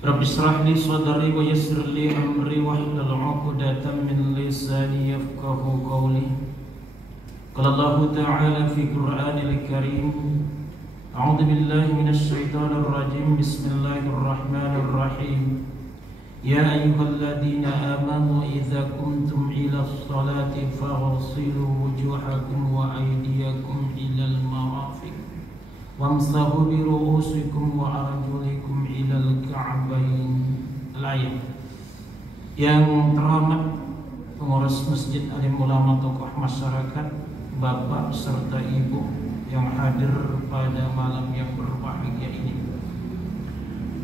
Rabbi shrah li sadri wa yassir li amri wahlul 'uqdatam min lisani yafqahu qawli. Qala Allah ta'ala fi Qur'anil Karim, A'udzu billahi minasy syaithanir rajim. Bismillahirrahmanirrahim. Ya ayyuhalladzina amanu idza qumtum ilas salati faghsilu wujuhakum wa aydiyakum ilal marafiq wamsahu bi ru'usikum wa arjulikum ilal ka'bayn. Al-ayat. Yang terhormat pengurus masjid, alim ulama, tokoh masyarakat, bapak serta ibu yang hadir pada malam yang berbahagia ini,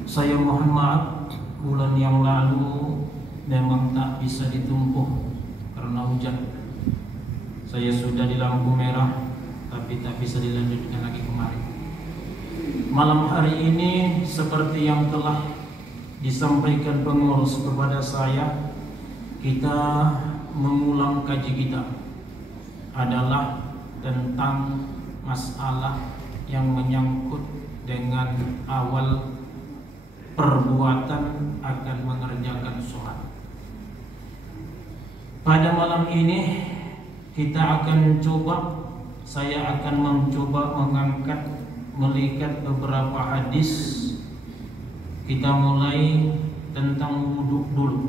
saya mohon maaf, bulan yang lalu memang tak bisa ditumpuh karena hujan. Saya sudah di lampu merah, tapi tak bisa dilanjutkan lagi kemarin. Malam hari ini seperti yang telah disampaikan pengurus kepada saya, kita mengulang kaji kita adalah tentang masalah yang menyangkut dengan awal perbuatan akan mengerjakan sholat. Pada malam ini kita akan saya akan mencoba melihat beberapa hadis. Kita mulai tentang wudhu dulu.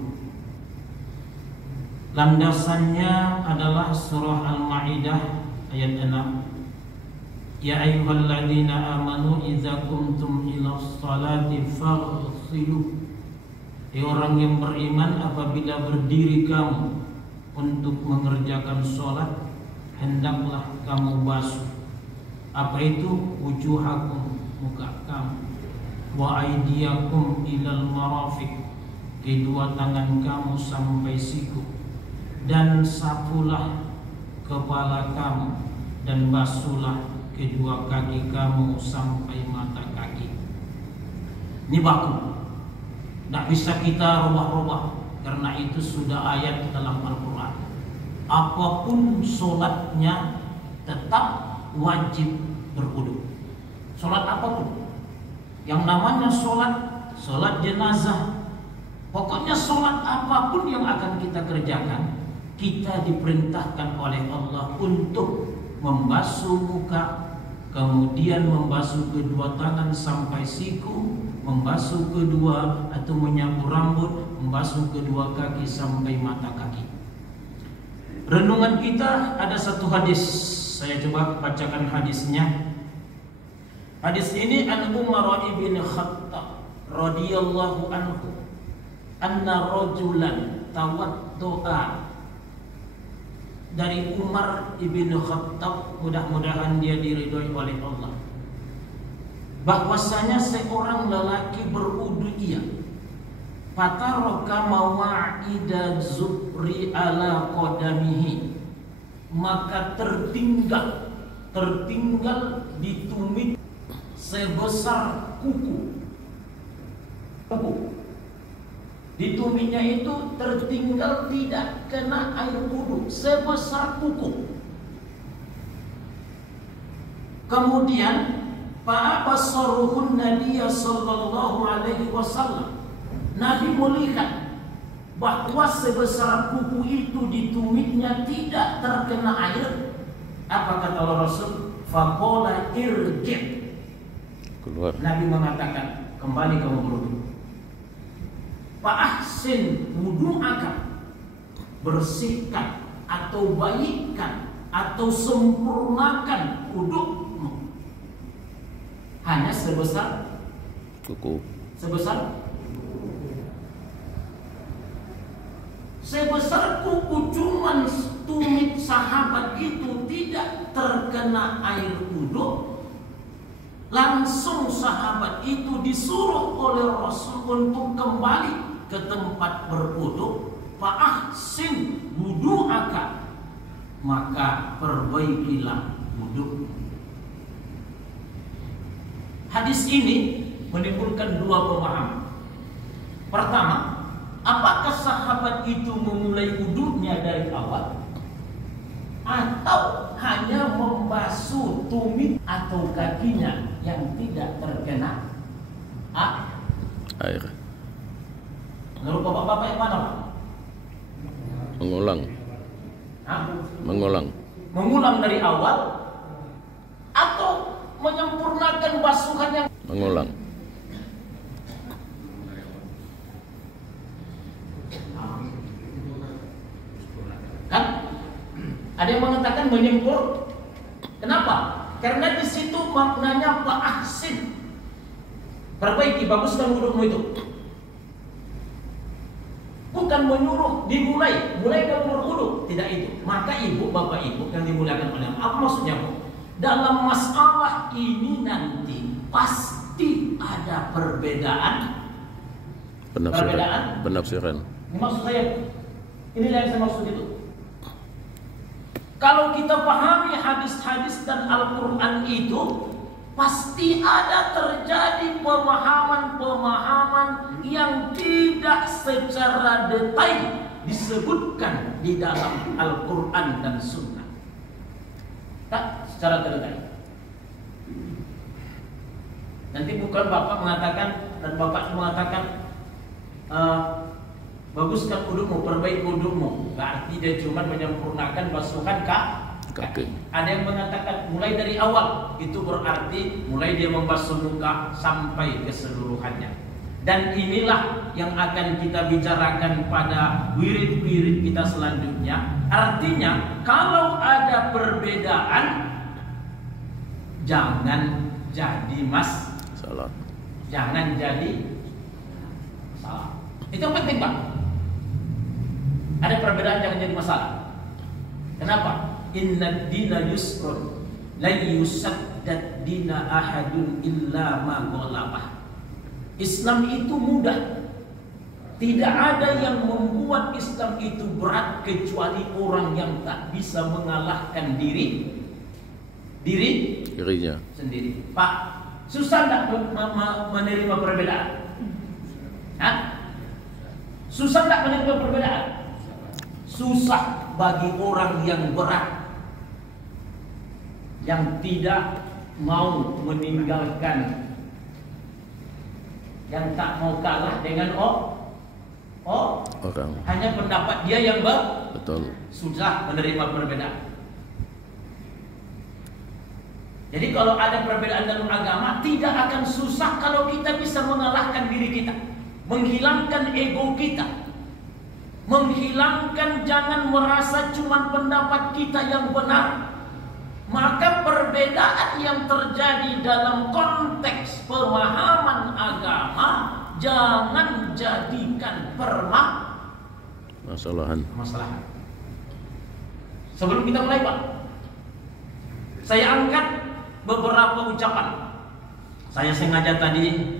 Landasannya adalah surah Al-Maidah ayat 6. Ya ayyuhalladzina amanu idza qumtum ilas salati faghsilu. Orang yang beriman, apabila berdiri kamu untuk mengerjakan sholat, hendaklah kamu basuh. Apa itu? Wujuhakum, muka kamu, wa aydiyakum ilal marafiq, kedua tangan kamu sampai siku, dan sapulah kepala kamu, dan basuhlah kedua kaki kamu sampai mata kaki. Ini baku, tidak bisa kita rubah-rubah, karena itu sudah ayat dalam Al-Quran. Apapun sholatnya tetap wajib berwudu. Sholat apapun, yang namanya sholat jenazah, pokoknya sholat apapun yang akan kita kerjakan, kita diperintahkan oleh Allah untuk membasuh muka, kemudian membasuh kedua tangan sampai siku, membasuh kedua atau menyapu rambut, membasuh kedua kaki sampai mata kaki. Renungan kita ada satu hadis, saya coba bacakan hadisnya. Hadis ini an Umar ibn Khattab radhiyallahu anhu anna rajulan tawaddoa. Dari Umar ibn Khattab, mudah-mudahan dia diridhoi oleh Allah, bahwasanya seorang lelaki berwudu ia, fataraka mawa'ida zubri ala qadamihi, maka tertinggal di tumit sebesar kuku. Di tumitnya itu tertinggal, tidak kena air wudu, sebesar kuku. Kemudian fa'abasaruhun Nabiya sallallahu alaihi wasallam, Nabi melihat bahwa sebesar kuku itu di tumitnya tidak terkena air. Apa kata Rasul? Faqala irji'. Keluar. Nabi mengatakan, kembali kamu berwudu. Fa'ahsin wudu'aka, bersihkan atau baikkan atau sempurnakan wudu'mu. Hanya sebesar kuku. Sebesar kuku, cuman tumit sahabat itu tidak terkena air wudu. Langsung sahabat itu disuruh oleh Rasul untuk kembali ke tempat berwudu. Fa'ahsin wudu'aka, maka perbaikilah wudu. Hadis ini menimbulkan dua pemahaman. Pertama, apakah sahabat itu memulai wudunya dari awal, atau hanya membasuh tumit atau kakinya yang tidak terkena air. Menurut bapak-bapak yang mana, Pak? Mengulang. Hah? Mengulang dari awal atau menyempurnakan basuhan yang mengulang. Kan? Ada yang mengatakan menyempur. Kenapa? Karena di situ maknanya Pak Ahsin. Perbaiki, baguskan wudukmu itu. Bukan menyuruh dimulai berwuduk, tidak itu. Maka ibu, bapak ibu yang dimuliakan oleh Allah, apa maksudnya, Bu? Dalam masalah ini nanti pasti ada perbedaan. Penafsiran. Ini maksud saya. Inilah yang saya maksud itu. Kalau kita pahami hadis-hadis dan Al-Quran itu, pasti ada terjadi pemahaman-pemahaman yang tidak secara detail disebutkan di dalam Al-Quran dan Sunnah. Tak secara detail. Nanti bukan Bapak mengatakan dan Bapak mengatakan baguskan wudukmu, perbaiki wudukmu. Berarti dia cuma menyempurnakan basuhan kaki. Ada yang mengatakan mulai dari awal, itu berarti mulai dia membasuh muka sampai keseluruhannya. Dan inilah yang akan kita bicarakan pada wirid-wirid kita selanjutnya. Artinya kalau ada perbedaan, jangan jadi salah. Jangan jadi salah. Itu yang penting, Pak. Ada perbedaan jangan jadi masalah. Kenapa? Inna dina yusrun la yusaddad dina ahadun illa ma ghalabah. Islam itu mudah. Tidak ada yang membuat Islam itu berat kecuali orang yang tak bisa mengalahkan dirinya sendiri. Pak, susah tak menerima perbedaan? Hah? Susah tak menerima perbedaan? Susah bagi orang yang berat, yang tidak mau meninggalkan, yang tak mau kalah dengan orang. Hanya pendapat dia yang betul. Susah menerima perbedaan. Jadi kalau ada perbedaan dalam agama, tidak akan susah kalau kita bisa mengalahkan diri kita, menghilangkan ego kita. Menghilangkan, jangan merasa cuma pendapat kita yang benar. Maka perbedaan yang terjadi dalam konteks pemahaman agama jangan jadikan masalahan. Sebelum kita mulai, Pak, saya angkat beberapa ucapan. Saya sengaja tadi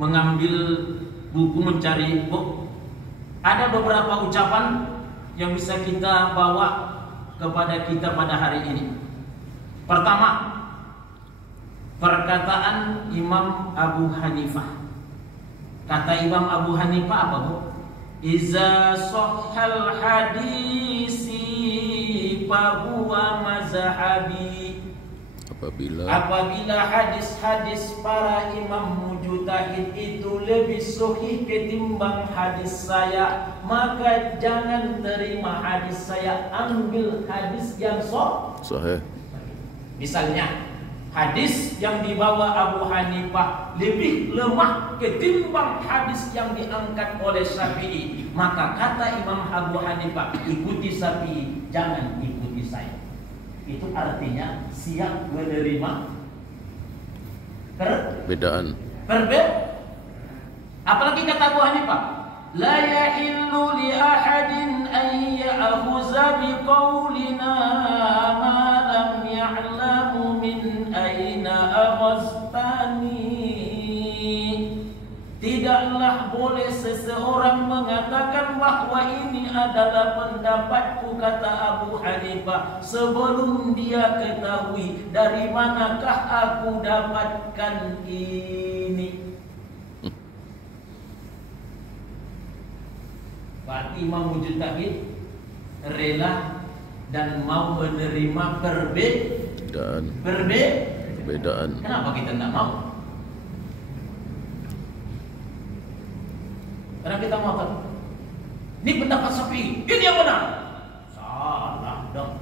mengambil buku, mencari buku. Ada beberapa ucapan yang bisa kita bawa kepada kita pada hari ini. Pertama, perkataan Imam Abu Hanifah. Kata Imam Abu Hanifah apa, Bu? Iza sahhal hadisi fa huwa mazhabi. Apabila hadis-hadis para imam mujtahid itu lebih sahih ketimbang hadis saya, maka jangan terima hadis saya, ambil hadis yang sahih. Misalnya, hadis yang dibawa Abu Hanifah lebih lemah ketimbang hadis yang diangkat oleh Syafi'i, maka kata Imam Abu Hanifah, ikuti Syafi'i, jangan ikuti saya. Itu artinya siap menerima perbedaan. Apalagi kata Abu Hanifah, la yahillu li ahadin an ya'khudha bi qawlina ma lam ya'lamu min aina aghastani. Tidaklah boleh seseorang mengatakan bahwa ini adalah pendapatku, kata Abu Hanifah, sebelum dia ketahui dari manakah aku dapatkan ini. Berarti Imam Mujtahid rela dan mau menerima perbedaan. Kenapa kita tidak mau? Karena kita ngotot. Ini pendapat Syafi'i, ini yang benar. Salah dong.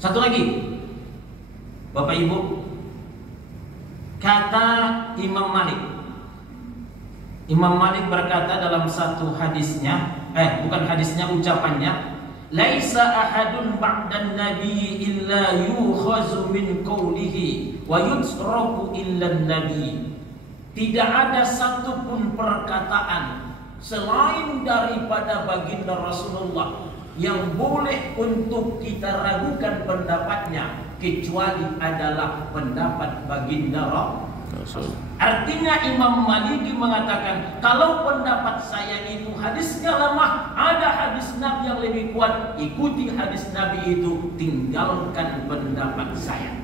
Satu lagi, Bapak Ibu, kata Imam Malik. Imam Malik berkata dalam satu hadisnya, bukan hadisnya, ucapannya, laisa ahadun ba'dan nabiyyi illa yukhazu min qawlihi wa yutraku illa nabi. Tidak ada satupun perkataan selain daripada baginda Rasulullah yang boleh untuk kita ragukan pendapatnya kecuali adalah pendapat baginda Rasul. Artinya Imam Maliki mengatakan, kalau pendapat saya itu hadisnya lemah, ada hadis Nabi yang lebih kuat, ikuti hadis Nabi itu, tinggalkan pendapat saya.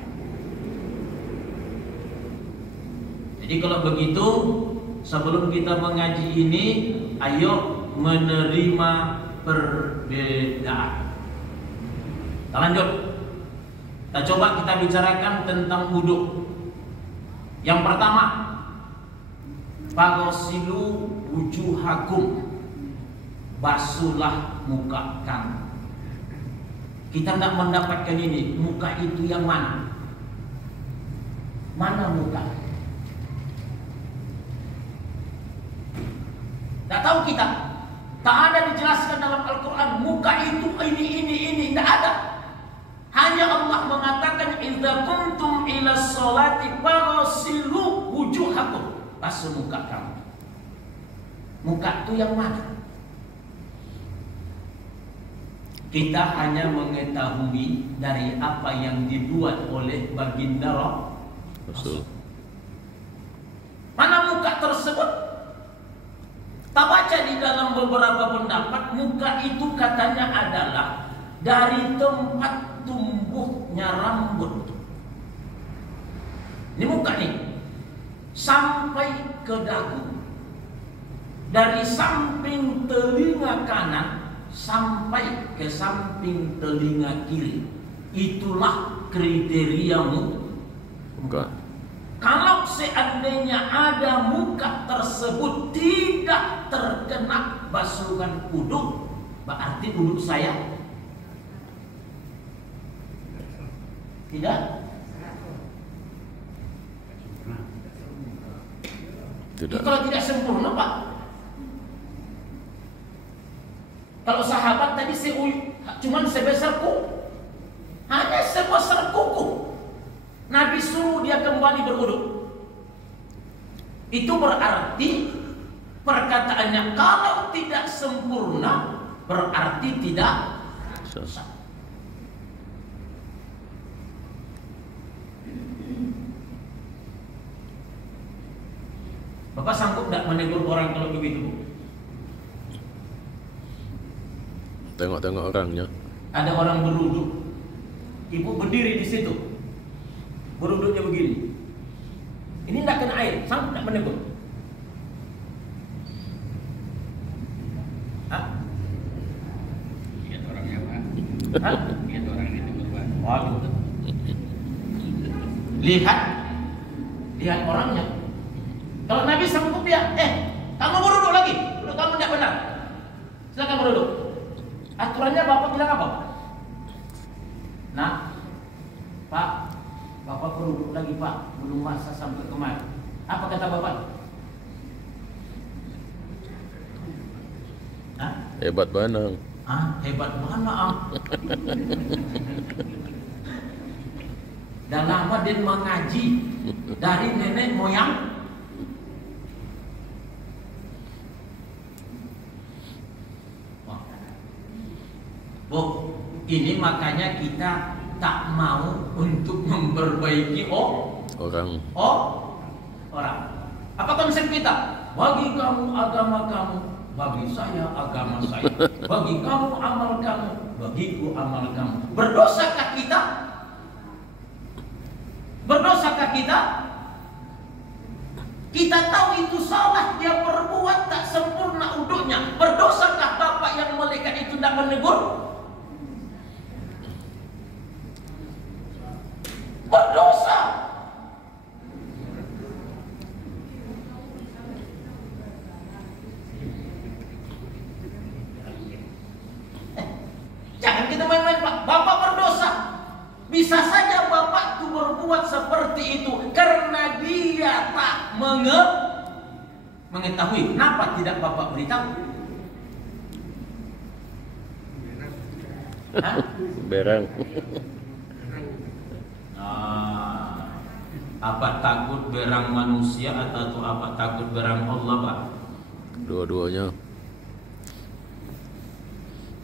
Jadi kalau begitu, sebelum kita mengaji ini, ayo menerima perbedaan. Kita lanjut. Kita coba kita bicarakan tentang wudu. Yang pertama, faghsilu wujuhakum, basuhlah muka kamu. Kita tidak mendapatkan ini. Muka itu yang mana? Mana muka? Tidak tahu kita. Tak ada dijelaskan dalam Al-Quran muka itu ini. Tidak ada. Hanya Allah mengatakan, idza kuntum ila sholati faghsilu wujuhakum, basuh muka kamu. Muka itu yang mana? Kita hanya mengetahui dari apa yang dibuat oleh baginda Rasul. Mana muka tersebut? Tak baca di dalam beberapa pendapat, muka itu katanya adalah dari tempat tumbuhnya rambut. Ini muka nih, sampai ke dagu, dari samping telinga kanan sampai ke samping telinga kiri. Itulah kriteria muka. Kalau seandainya ada muka tersebut tidak terkena basuhan wudu, berarti wudu saya tidak. Kalau tidak sempurna, Pak. Kalau sahabat tadi cuman sebesar kuku, hanya sebesar kuku, Nabi suruh dia kembali berwudu. Itu berarti perkataannya kalau tidak sempurna berarti tidak sah. Bapak sanggup tidak menegur orang kalau begitu, Bu? Tengok-tengok orangnya. Ada orang berwudu, ibu berdiri di situ, berwudunya begini. Ini tidak kena air, sanggup tidak menegur? Hah? Lihat orangnya, Pak. Hah? Lihat orang itu berubah. Waduh. Lihat orangnya. Kalau Nabi sanggup dia, kamu berwudu lagi, wudu kamu tidak benar, silakan berwudu. Aturannya Bapak bilang apa? Nah, Pak, Bapak berwudu lagi, Pak, belum masa sampai kemarin. Apa kata Bapak? Hah? Hebat banget. Hebat banget. Dan lama dia mengaji dari nenek moyang. Bu, ini makanya kita tak mau untuk memperbaiki orang. Apa konsep kita? Bagi kamu agama kamu, bagi saya agama saya. Bagi kamu amal kamu, bagiku amal kamu. Berdosakah kita? Berdosakah kita? Kita tahu itu salah, dia perbuat tak sempurna wudunya. Berdosakah Bapak yang malaikat itu tidak menegur? Berdosa. seperti itu karena dia tak mengetahui. Kenapa tidak Bapak beritahu? Hah? Berang. Apa takut berang manusia atau apa takut berang Allah, Pak? Dua-duanya.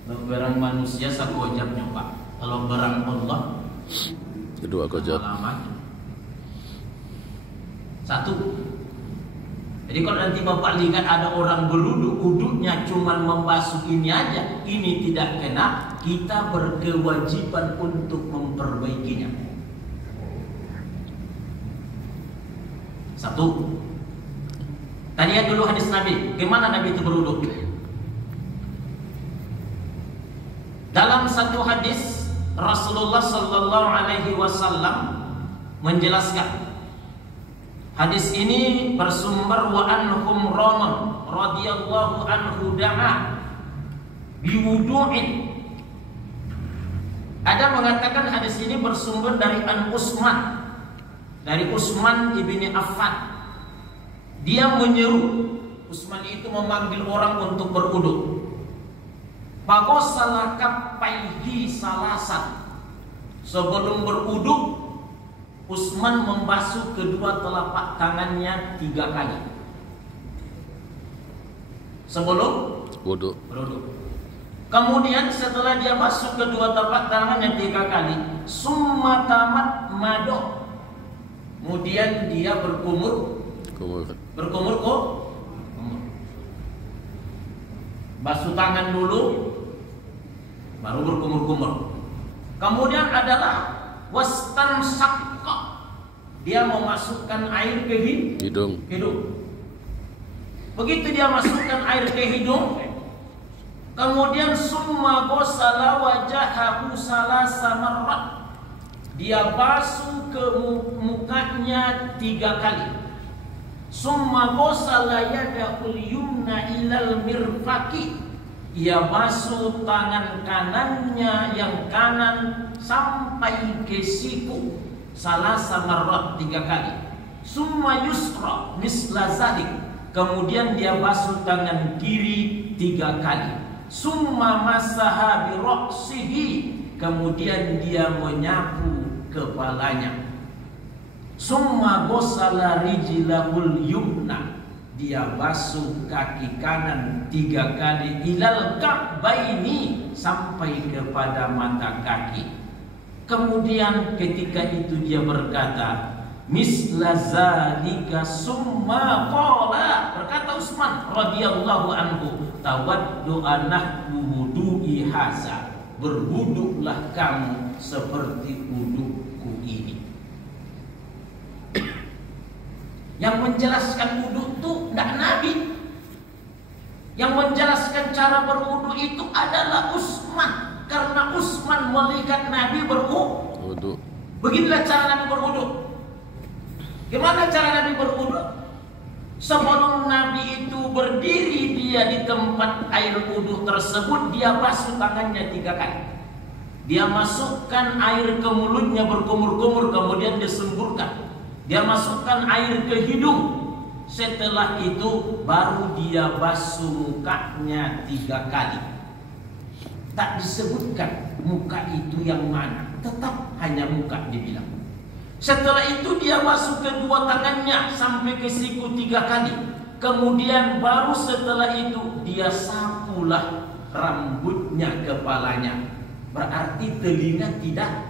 Kalau berang manusia satu wajabnya, Pak. Kalau berang Allah Kedua kojab. lama-lamanya. Satu. Jadi kalau nanti Bapak lihat ada orang berwudu, wudunya cuma membasuh ini aja, ini tidak kena, kita berkewajiban untuk memperbaikinya. Satu. Tadi lihat dulu hadis Nabi, gimana Nabi itu berwudu? Dalam satu hadis Rasulullah sallallahu alaihi wasallam menjelaskan. Hadis ini bersumber wa anhum Roman radhiyallahu anhu da'a biwudu'in. Ada mengatakan hadis ini bersumber dari An Utsman, dari Utsman ibni Affan. Dia menyeru, Utsman itu memanggil orang untuk berwudu. Bagosala kaffaihi salasan. Sebelum berwudu Utsman membasuh kedua telapak tangannya 3 kali sebelum Wudu. berwudu. Kemudian setelah dia basuh kedua telapak tangannya 3 kali, summa tamat mado. Kemudian dia berkumur. Basuh tangan dulu, baru berkumur-kumur. Kemudian adalah wastan sakka. Dia memasukkan air ke hidung. Begitu dia masukkan air ke hidung, kemudian summa ghasala wajahahu salasa marrat. Dia basuh ke mukanya 3 kali. Summa ghasala yadahul yumna ilal mirfaqi. Ia basuh tangan kanannya yang kanan sampai ke siku salasa marrat 3 kali. Summa yusra misla zalik. Kemudian dia basuh tangan kiri 3 kali. Summa masaha bi ra'sihi. Kemudian dia menyapu kepalanya. Summa ghasala rijlahul yumna. Dia basuh kaki kanan 3 kali ilal ka'baini, sampai kepada mata kaki. Kemudian ketika itu dia berkata, misla zalika summa qala. Berkata Utsman radhiyallahu anhu, tawaddu anahwu wudu'i haza. Berwuduklah kamu seperti wuduku ini. Yang menjelaskan wudu itu tidak Nabi. Yang menjelaskan cara berwudu itu adalah Utsman. Karena Utsman melihat Nabi berwudu. Beginilah cara Nabi berwudu. Gimana cara Nabi berwudu? Sebelum Nabi itu berdiri dia di tempat air wudu tersebut, dia basuh tangannya 3 kali. Dia masukkan air ke mulutnya berkumur-kumur, kemudian disemburkan. Dia masukkan air ke hidung. Setelah itu baru dia basuh mukanya 3 kali. Tak disebutkan muka itu yang mana, tetap hanya muka dibilang. Setelah itu dia basuh kedua tangannya sampai ke siku 3 kali. Kemudian baru setelah itu dia sapulah rambutnya, kepalanya. Berarti telinga tidak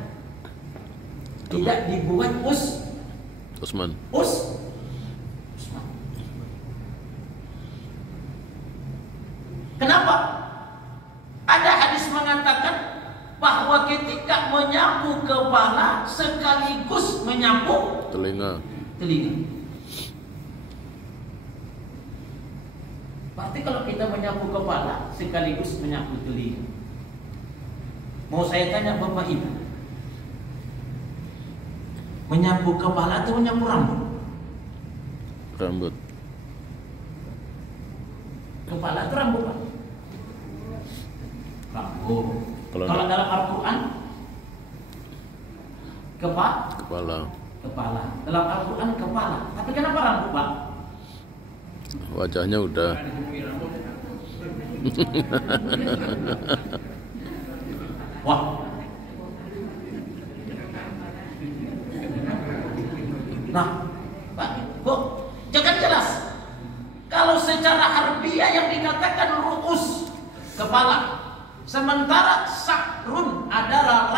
dibuat Utsman. Kenapa? Ada hadis mengatakan bahwa ketika menyapu kepala sekaligus menyapu Telinga. Berarti kalau kita menyapu kepala sekaligus menyapu telinga. Mau saya tanya Bapak Ibu, menyapu kepala atau menyapu rambut? Rambut. Kepala itu rambut, Pak? Rambut. Kalau dalam Al-Quran kepala. Kepala. Dalam Al-Quran kepala. Tapi kenapa rambut, Pak? Wajahnya udah. Wah. Nah, Pak, Bu, jangan jelas. Kalau secara harfiah yang dikatakan ru'us, kepala. Sementara sakrun adalah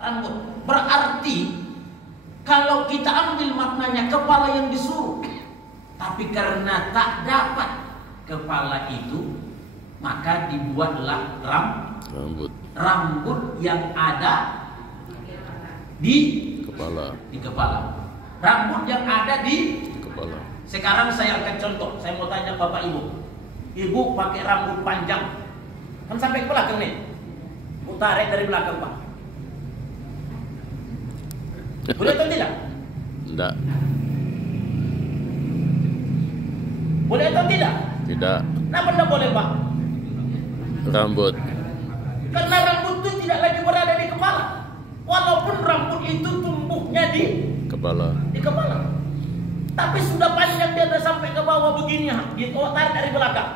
rambut. Berarti kalau kita ambil maknanya kepala yang disuruh, tapi karena tak dapat kepala itu, maka dibuatlah rambut yang ada di kepala. Rambut yang ada di kepala. Sekarang saya akan contoh. Saya mau tanya Bapak Ibu. Ibu pakai rambut panjang, kan sampai ke belakang nih. Tarik dari belakang, Pak. Boleh atau tidak? Tidak. Boleh atau tidak? Tidak. Kenapa tidak boleh, Pak? Rambut. Karena rambut itu tidak lagi berada di kepala. Walaupun rambut itu tumbuhnya di kepala. Tapi sudah panjang, dia sudah sampai ke bawah begini, tarik dari belakang.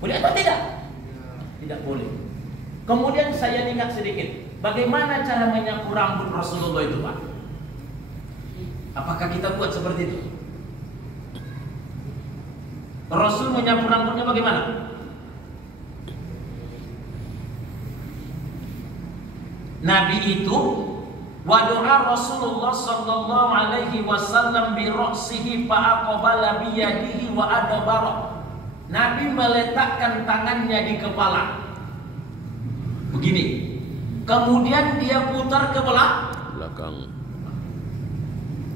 Boleh atau tidak? Tidak boleh. Kemudian saya ingat sedikit, bagaimana cara menyapu rambut Rasulullah itu, Pak? Apakah kita buat seperti itu? Rasul menyapu rambutnya bagaimana? Nabi itu wa doa Rasulullah sallallahu alaihi wasallam bi ra'sihi fa aqbala bi yadihi wa adbara. Nabi meletakkan tangannya di kepala. Begini. Kemudian dia putar ke belakang.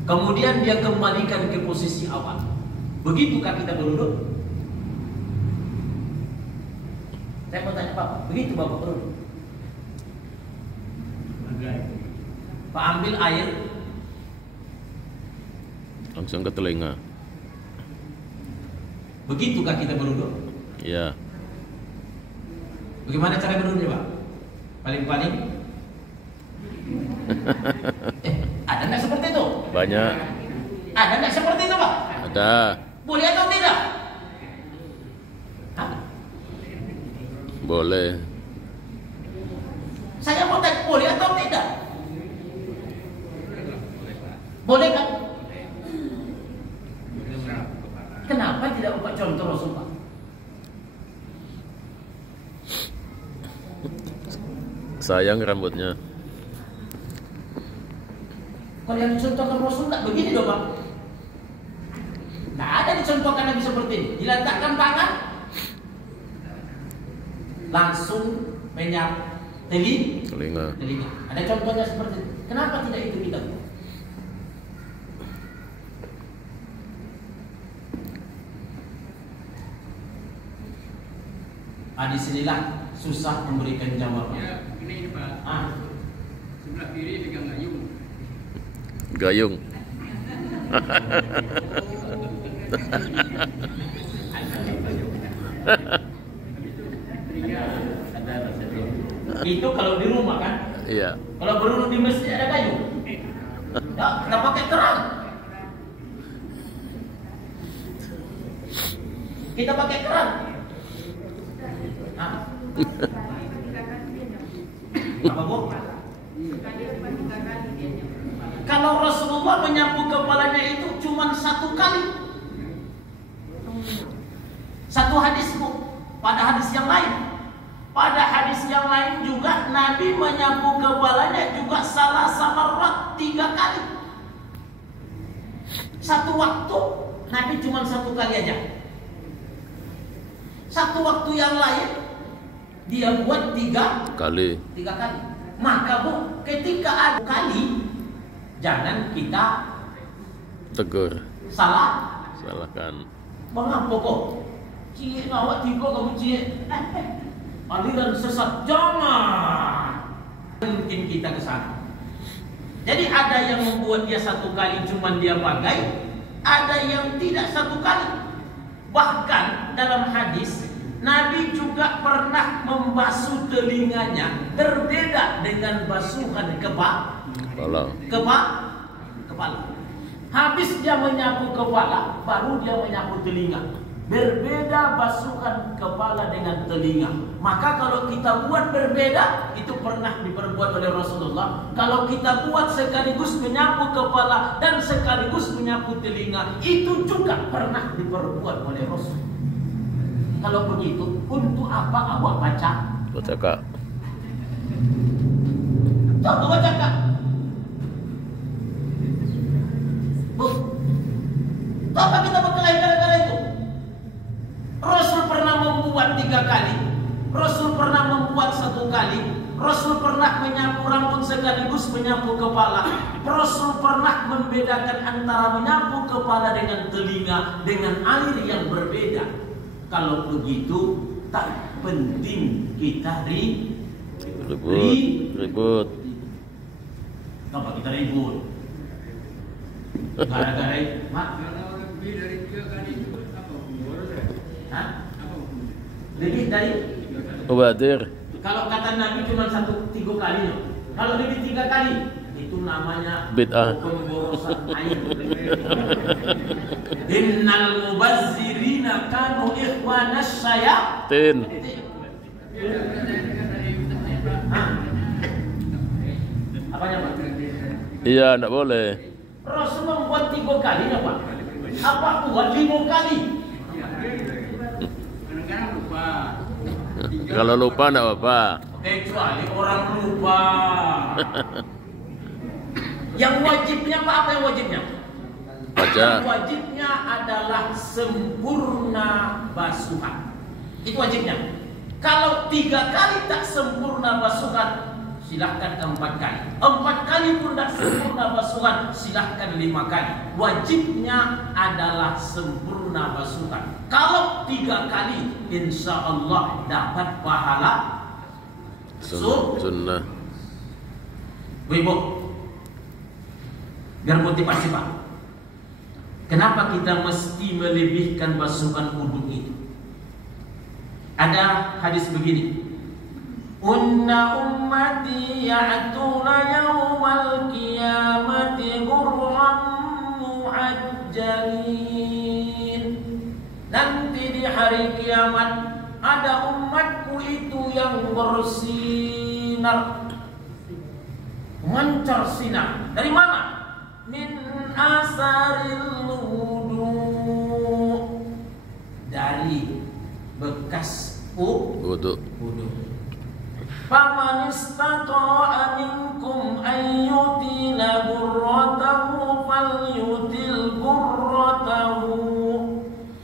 Kemudian dia kembalikan ke posisi awal. Begitukah kita beruduk? Saya mau tanya Bapak, begitu Bapak beruduk? Pak ambil air, langsung ke telinga. Begitukah kita beruduk? Iya. Bagaimana cara beruduknya, Pak? Paling-paling ada nggak seperti itu? Banyak. Ada nggak seperti itu, Pak? Ada. Boleh atau tidak? Hah? Boleh. Saya mau tanya, boleh atau tidak? Boleh kan? Kenapa tidak buat contoh Rasul, Pak? Sayang rambutnya. Kalau yang dicontohkan Rasul tak begini dong, Pak. Tidak ada dicontohkan Nabi seperti ini. Diletakkan tangan, langsung menyapu telinga. Ada contohnya seperti itu. Kenapa tidak itu kita? Disinilah susah memberikan jawaban. Ya, ini Pak. Sebelah kiri pegang gayung. Itu kalau di rumah kan? Iya. Kalau beruduk di masjid ada gayung. Ya, kita pakai kerang. Kita pakai kerang. Apa, Bu? Kalau Rasulullah menyapu kepalanya itu cuma satu kali. Satu hadis, Bu. Pada hadis yang lain. Pada hadis yang lain juga Nabi menyapu kepalanya juga salah samarat 3 kali. Satu waktu Nabi cuma satu kali aja. Satu waktu yang lain dia buat 3 kali. Maka Bu, ketika ada kali, jangan kita tegur. Salahkan. Mengapa kok? Cie ngawak 3 kamu cie. Aliran sesat, jangan. Mungkin kita ke sana. Jadi ada yang membuat dia satu kali cuman dia pakai, ada yang tidak satu kali. Bahkan dalam hadis Nabi juga pernah membasuh telinganya, berbeda dengan basuhan kepala. Habis dia menyapu kepala, baru dia menyapu telinga. Berbeda basuhan kepala dengan telinga. Maka kalau kita buat berbeda, itu pernah diperbuat oleh Rasulullah. Kalau kita buat sekaligus menyapu kepala dan sekaligus menyapu telinga, itu juga pernah diperbuat oleh Rasul. Kalau begitu, untuk apa awak baca? Baca Kak. Coba baca Kak. Coba kita berkelahi gara-gara itu. Rasul pernah membuat 3 kali, Rasul pernah membuat 1 kali, Rasul pernah menyapu rambut sekaligus menyapu kepala. Rasul pernah membedakan antara menyapu kepala dengan telinga dengan air yang berbeda. Kalau begitu, tak penting kita ribut. Kenapa kita ribut? Gara-gara mak? Kalau lebih dari 3 kali itu apa hukumnya? Hah? Lebih dari? Mubadir. Kalau kata Nabi cuma 3 kali, kalau lebih 3 kali, itu namanya bid'ah. Pemborosan air. Innal mubazzirina kanu ikhwanas syayatin. Apanya Pak? Iya, enggak boleh. Rasul membuat 3 kali Pak? Apa buat 5 kali? Kadang-kadang lupa. Kalau lupa enggak apa-apa. Kecuali orang lupa. Yang wajibnya apa yang wajibnya? Baca. Yang wajibnya adalah sempurna basuhan. Itu wajibnya. Kalau 3 kali tak sempurna basuhan, silahkan 4 kali. 4 kali pun tak sempurna basuhan, silahkan 5 kali. Wajibnya adalah sempurna basuhan. Kalau 3 kali, insya Allah dapat pahala Sunnah. Ibu, biar motivasi Pak. Kenapa kita mesti melebihkan basuhan wudhu itu? Ada hadis begini. Unna ummati ya'tuna yawmal qiyamati ghurran mu'ajjalin. Nanti di hari kiamat ada umatku itu yang bersinar, memancar sinar. Dari mana? Min asaril wudu, dari bekas Wudu. Faman istata'a minkum an yutila ghurratahu falyutil ghurratahu.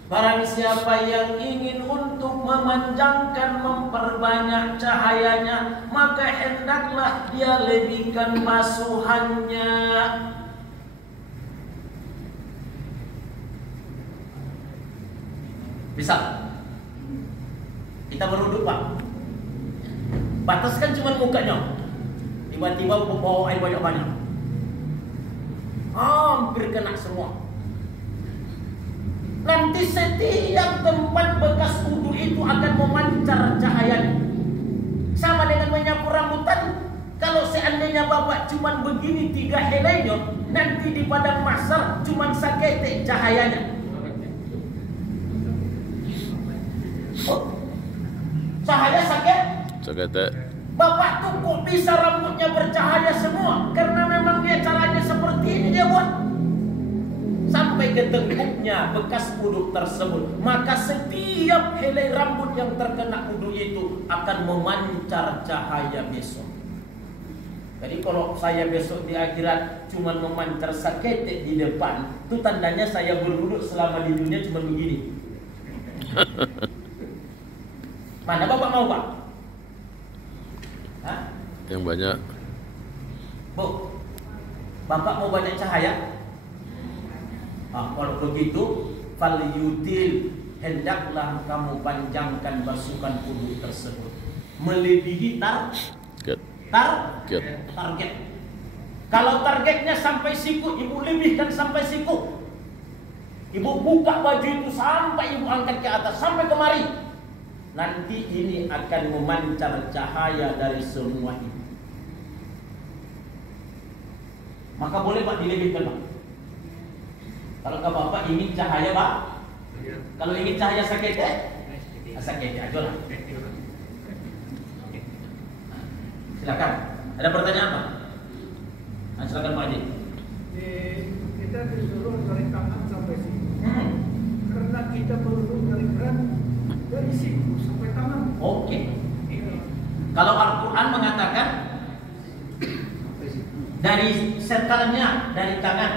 Barang siapa yang ingin untuk memanjangkan, memperbanyak cahayanya, maka hendaklah dia lebihkan basuhannya. Bisa kita berwudu Pak, bataskan cuma mukanya, tiba-tiba bawa air banyak-banyak, hampir kena semua. Nanti setiap tempat bekas wudu itu akan memancar cahayanya. Sama dengan menyapu rambutan. Kalau seandainya bapak cuma begini 3 helainya, nanti di padang mahsyar cuma sakete cahayanya. Cahaya sakit. Bapak tuh kok bisa rambutnya bercahaya semua? Karena memang dia caranya seperti ini dia buat. Sampai ke tengkuknya bekas wudu tersebut. Maka setiap helai rambut yang terkena wudu itu akan memancar cahaya besok. Jadi kalau saya besok di akhirat cuma memancar sakete di depan, itu tandanya saya berwudu selama di dunia cuma begini. Mana bapak mau Pak? Hah? Yang banyak. Bu, bapak mau banyak cahaya? Kalau begitu, falyutil, hendaklah kamu panjangkan basuhan wudu tersebut, melebihi target. Kalau targetnya sampai siku, ibu lebihkan sampai siku. Ibu buka baju itu sampai ibu angkat ke atas sampai kemari. nanti ini akan memancar cahaya dari semua ini. Maka boleh Pak dilebihkan Pak. Kalau Bapak ingin cahaya Pak, kalau ingin cahaya sakit aja lah. Silakan. Ada pertanyaan Pak? Silakan Pak Haji. Kita disuruh dari tangan sampai sini. Karena kita perlu dari berat dari siku sampai tangan. Oke. Kalau Al-Quran mengatakan dari setelahnya dari tangan,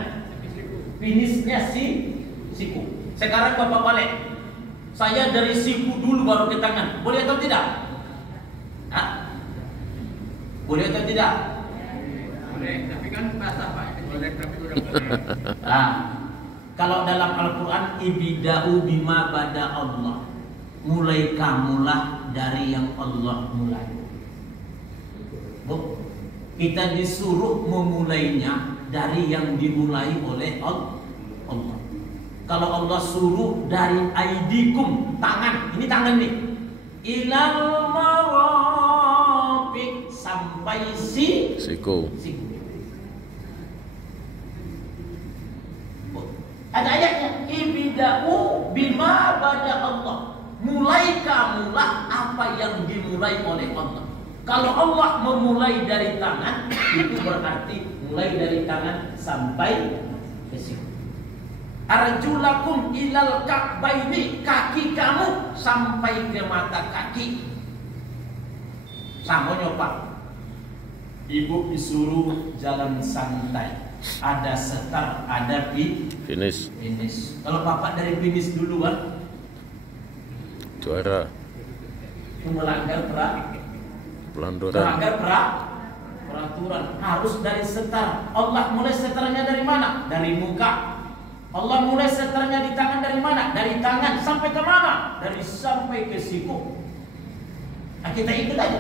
finishnya siku. Sekarang Bapak balik. Saya dari siku dulu baru ke tangan. Boleh atau tidak? Hah? Boleh atau tidak? Boleh, tapi kan basah Pak. Boleh, tapi udah boleh. Nah, kalau dalam Al-Quran ibda'u bima bada Allah. Mulai kamulah dari yang Allah mulai. Bu, kita disuruh memulainya dari yang dimulai oleh Allah. Kalau Allah suruh dari aidikum, tangan, ini tangan nih, ilal marafiq, sampai siku. Ada ayatnya, ibda'u bima bada Allah. Mulai kamulah apa yang dimulai oleh Allah. Kalau Allah memulai dari tangan, itu berarti mulai dari tangan sampai ke siku. Arjulakum ilal ka'baini, kaki kamu sampai ke mata kaki. Sama nyoba. Ibu disuruh jalan santai. Ada start, ada finish. Kalau Bapak dari finish duluan, Juara. itu melanggar peraturan. Harus dari setar. Allah mulai setarnya dari mana? Dari muka. Allah mulai setarnya di tangan dari mana? Dari tangan sampai ke mana? Sampai ke siku. Nah, kita ikut aja.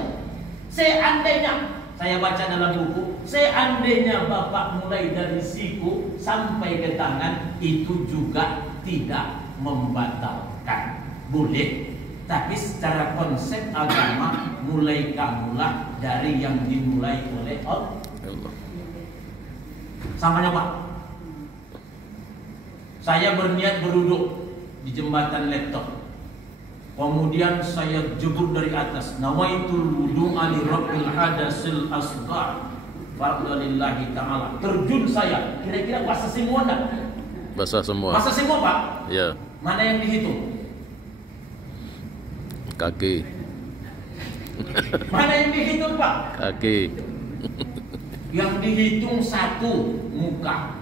Seandainya, saya baca dalam buku, seandainya Bapak mulai dari siku sampai ke tangan, itu juga tidak membatalkan. Boleh. Tapi secara konsep agama, mulai kamulah dari yang dimulai oleh Allah. Samanya Pak, saya berniat berwudu di jembatan laptop. Kemudian saya jebur dari atas. Nawaitul wudu'a li rabbil hadasil asghar. Fardalillahi ta'ala. Terjun saya. Kira-kira basah semua enggak? Basah semua. Basah semua Pak? Ya. Mana yang dihitung? Kaki. Mana yang dihitung Pak? Kaki. Yang dihitung satu, muka.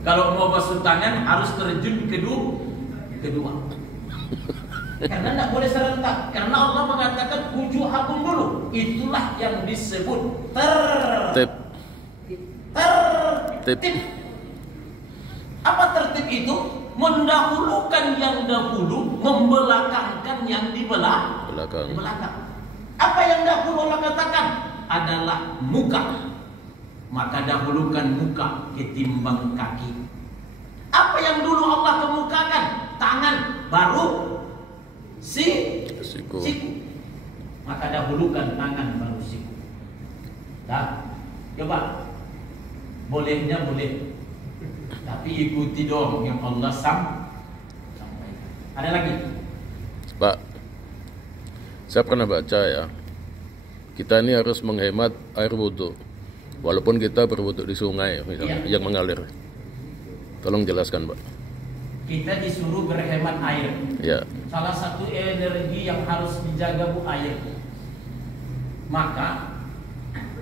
Kalau mau basuh tangan harus terjun kedua. Karena tidak boleh serentak. Karena Allah mengatakan wujuhakum dulu. Itulah yang disebut tertib. Apa tertib itu? Mendahulukan yang dahulu, membelakangkan yang di belakang. Apa yang dahulu Allah katakan? Adalah muka. Maka dahulukan muka ketimbang kaki. Apa yang dulu Allah kemukakan? Tangan, baru siku. Maka dahulukan tangan, baru siku. Dah, coba. Bolehnya boleh. Tapi ikuti dong yang Allah sampaikan. Ada lagi? Pak, saya pernah baca ya, kita ini harus menghemat air wudhu. Walaupun kita berwudhu di sungai misalnya, yang mengalir. Tolong jelaskan Pak. Kita disuruh berhemat air. Ya. Salah satu energi yang harus dijaga bu air. Maka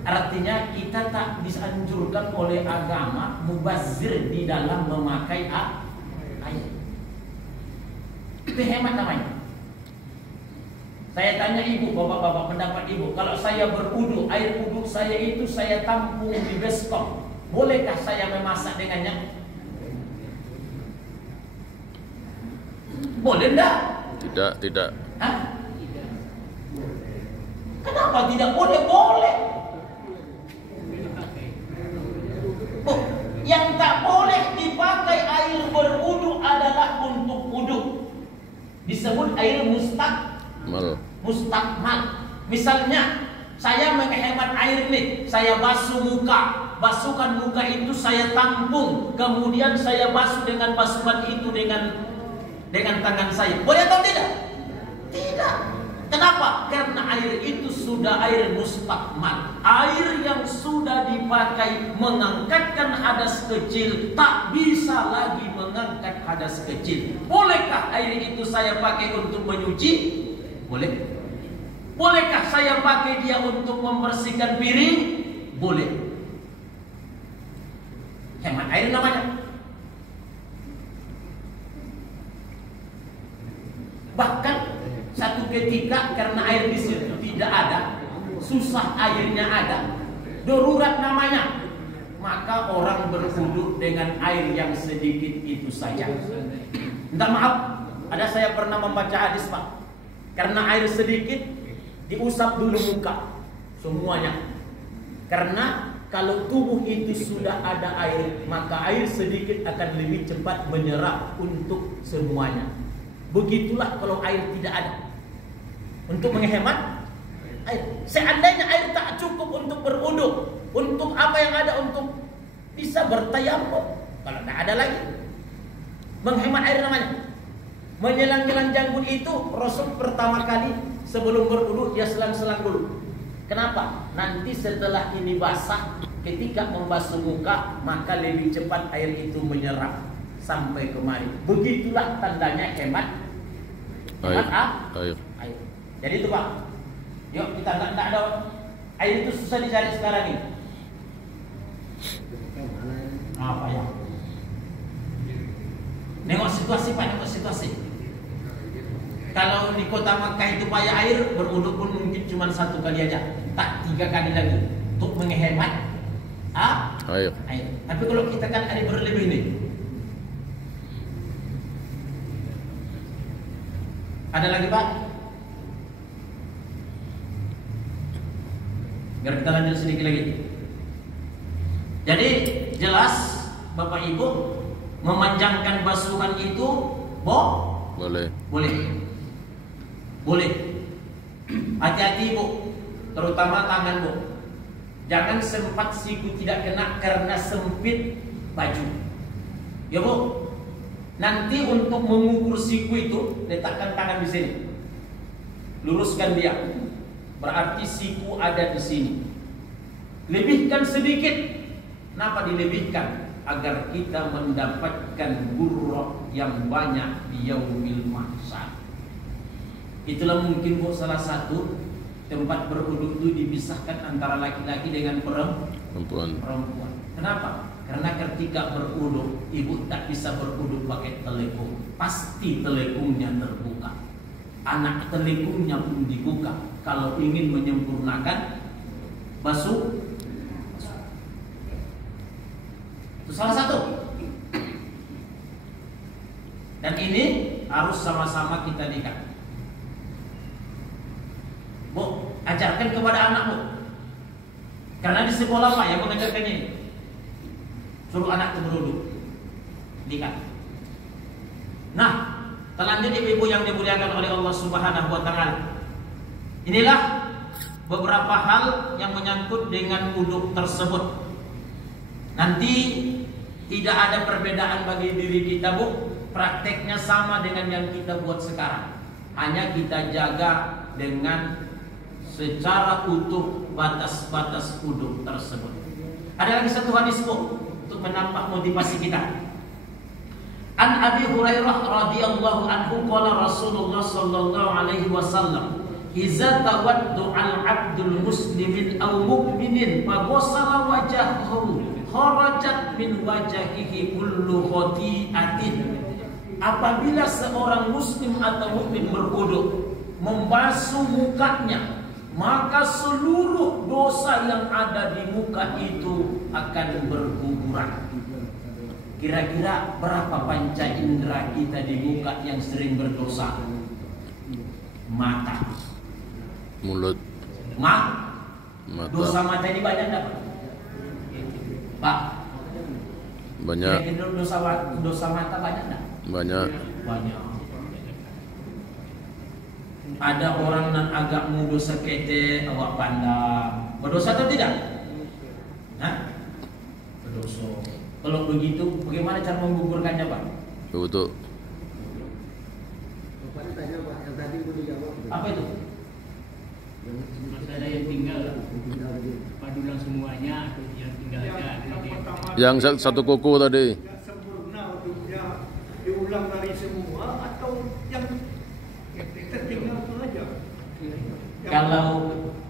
artinya kita tak dianjurkan oleh agama mubazir di dalam memakai air. Itu hemat namanya. Saya tanya ibu, bapak-bapak, pendapat ibu, kalau saya berwudu, air wudu saya itu saya tampung di baskom, bolehkah saya memasak dengannya? Boleh enggak? Tidak. Hah? Kenapa tidak boleh? Boleh. Oh, yang tak boleh dipakai air berwudu adalah untuk wudu. disebut air mustakmal. Misalnya saya menghemat air nih, saya basuh muka, basuhkan muka itu saya tampung, kemudian saya basuh dengan basuhan itu dengan tangan saya. Boleh atau tidak? Tidak. Kenapa? Karena air itu sudah air mustakmal, air yang sudah dipakai mengangkatkan hadas kecil, tak bisa lagi mengangkat hadas kecil. Bolehkah air itu saya pakai untuk menyuci? Boleh. Bolehkah saya pakai dia untuk membersihkan piring? Boleh. Hemat air namanya. Bahkan satu ketika karena air di situ tidak ada, susah airnya ada, darurat namanya, maka orang berwudu dengan air yang sedikit itu saja. Minta maaf, ada saya pernah membaca hadis Pak, karena air sedikit diusap dulu muka semuanya, karena kalau tubuh itu sudah ada air, maka air sedikit akan lebih cepat menyerap untuk semuanya. Begitulah kalau air tidak ada. Untuk menghemat air. Seandainya air tak cukup untuk berwudu, untuk apa yang ada? Untuk bisa bertayamum. Kalau tak ada lagi, menghemat air namanya. Menyelang-nyelang janggut itu Rasul pertama kali sebelum berwudu dia selang-selang dulu. Kenapa? Nanti setelah ini basah, ketika membasuh muka, maka lebih cepat air itu menyerap sampai kemari. Begitulah tandanya hemat air. Jadi itu Pak, yuk kita tidak ada air itu susah dicari sekarang ini. Apa ya? Nengok situasi Pak, nengok situasi. Kalau di kota Makkah itu payah air, berwudu pun mungkin cuma 1 kali aja, tak 3 kali lagi untuk menghemat air. Tapi kalau kita kan ada berlebih nih. Ada lagi Pak? Biar kita lanjut sedikit lagi. Jadi jelas Bapak Ibu, memanjangkan basuhan itu boleh. Hati-hati Bu, terutama tangan Bu. Jangan sempat siku tidak kena karena sempit baju. Ya Bu. Nanti untuk mengukur siku itu letakkan tangan di sini, luruskan dia. Berarti siku ada di sini. Lebihkan sedikit. Kenapa dilebihkan? Agar kita mendapatkan gurrah yang banyak di yaumil mahsyar. Itulah mungkin Bu salah satu tempat berwudu itu dipisahkan antara laki-laki dengan perempuan. Kenapa? Karena ketika berwudu, ibu tak bisa berwudu pakai telekung. Pasti telekungnya terbuka. Anak telekungnya pun dibuka. Kalau ingin menyempurnakan basuh. Itu salah satu. Dan ini harus sama-sama kita dikat. Bu, ajarkan kepada anakmu. Karena di sekolah Pak yang mengajarkannya ini. Suruh anak itu berwudu. Dikat. Nah, terlanjut ibu-ibu yang dimuliakan oleh Allah Subhanahu wa taala. Inilah beberapa hal yang menyangkut dengan wudu tersebut. Nanti tidak ada perbedaan bagi diri kita Bu. Prakteknya sama dengan yang kita buat sekarang. Hanya kita jaga dengan secara utuh batas-batas wudu tersebut. Ada lagi satu hadis Bu untuk menambah motivasi kita. An Abi Hurairah radhiyallahu anhu qala Rasulullah sallallahu alaihi wasallam, "Idza tawadda'a al-'abdul muslimin aw mu'minin fa ghassala wajhahu kharajat min wajhihi kullu khati'atin." Apabila seorang muslim atau mukmin berwudu, membasuh mukanya, maka seluruh dosa yang ada di muka itu akan berguguran. Kira-kira berapa panca indera kita di muka yang sering berdosa? Mata, mulut, mata. Dosa mata ini banyak tak Pak? Banyak. Kira-kira dosa mata banyak tak? Banyak. ada orang nan agak dosa kete awak pandang berdosa atau tidak? Hah? Berdosa. Kalau begitu bagaimana cara menggugurkannya Pak? Betul. Apa itu? Masih ada yang tinggal padulang semuanya atau yang tinggal aja. Yang satu kuku tadi. Yang sempurna untuk dia diulang dari semua atau yang tertinggal itu aja. Kalau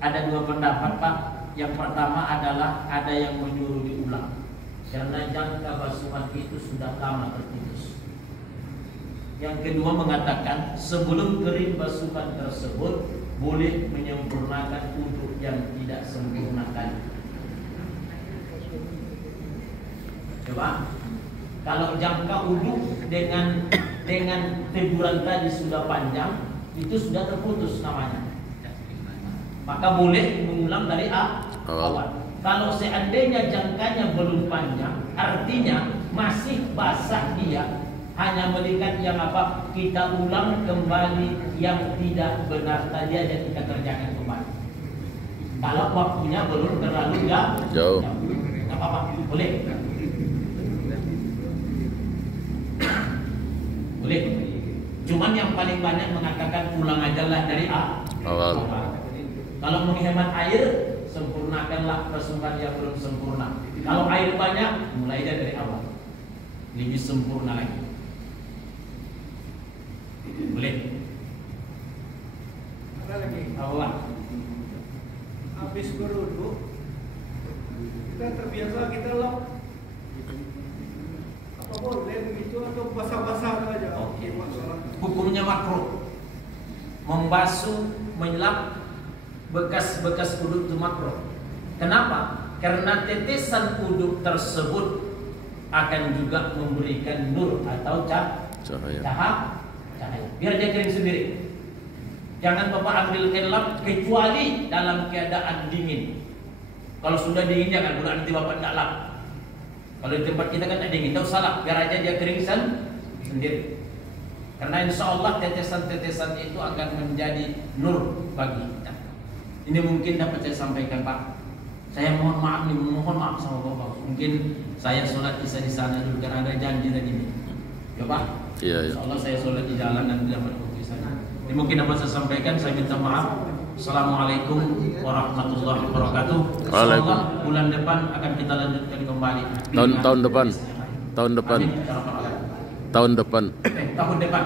ada dua pendapat Pak. Yang pertama adalah ada yang menyuruh diulang karena jangka basuhan itu sudah lama terputus. Yang kedua mengatakan sebelum kering basuhan tersebut boleh menyempurnakan wudhu yang tidak sempurna tadi. Coba kalau jangka wudhu dengan teguran tadi sudah panjang itu sudah terputus namanya. Maka boleh mengulang dari awal. Kalau seandainya jangkanya belum panjang, artinya masih basah dia, hanya melihat yang apa kita ulang kembali yang tidak benar tadi aja kita kerjakan kembali. Kalau waktunya belum terlalu jauh. Tidak apa-apa, boleh. Boleh. Cuman yang paling banyak mengatakan ulang aja lah dari awal. Kalau menghemat air, sempurnakanlah basuhan yang belum sempurna. Kalau air banyak, mulai dari awal. Lebih sempurna lagi. Boleh. Ada lagi. Allah. Habis berwudu, kita terbiasa kita lap. Apa boleh begitu atau basah-basah aja? Oke. Masalah. Hukumnya makruh. Membasuh, menyelap bekas-bekas uduk itu makruh. Kenapa? Karena tetesan uduk tersebut akan juga memberikan nur atau cahaya. Biar dia kering sendiri. Jangan Bapak ambilkan lap kecuali dalam keadaan dingin. Kalau sudah dingin jangan, bukan nanti Bapak tidak lap. Kalau di tempat kita kan tidak dingin, tidak usah lap, biar aja dia kering sendiri. Karena insya Allah tetesan-tetesan itu akan menjadi nur bagi kita. Ini mungkin dapat saya sampaikan Pak. Saya mohon maaf nih, mohon maaf sama Bapak. Mungkin saya sholat isya di sana dulu karena ada janji tadi nih. Ya Pak. Iya. Insya Allah saya sholat di jalan dan dapat waktu di sana. Ini mungkin dapat saya sampaikan. Saya minta maaf. Assalamualaikum warahmatullahi wabarakatuh. Insyaallah bulan depan akan kita lanjutkan kembali. Tahun depan. Tahun depan. Amin. Tahun depan. Tahun depan.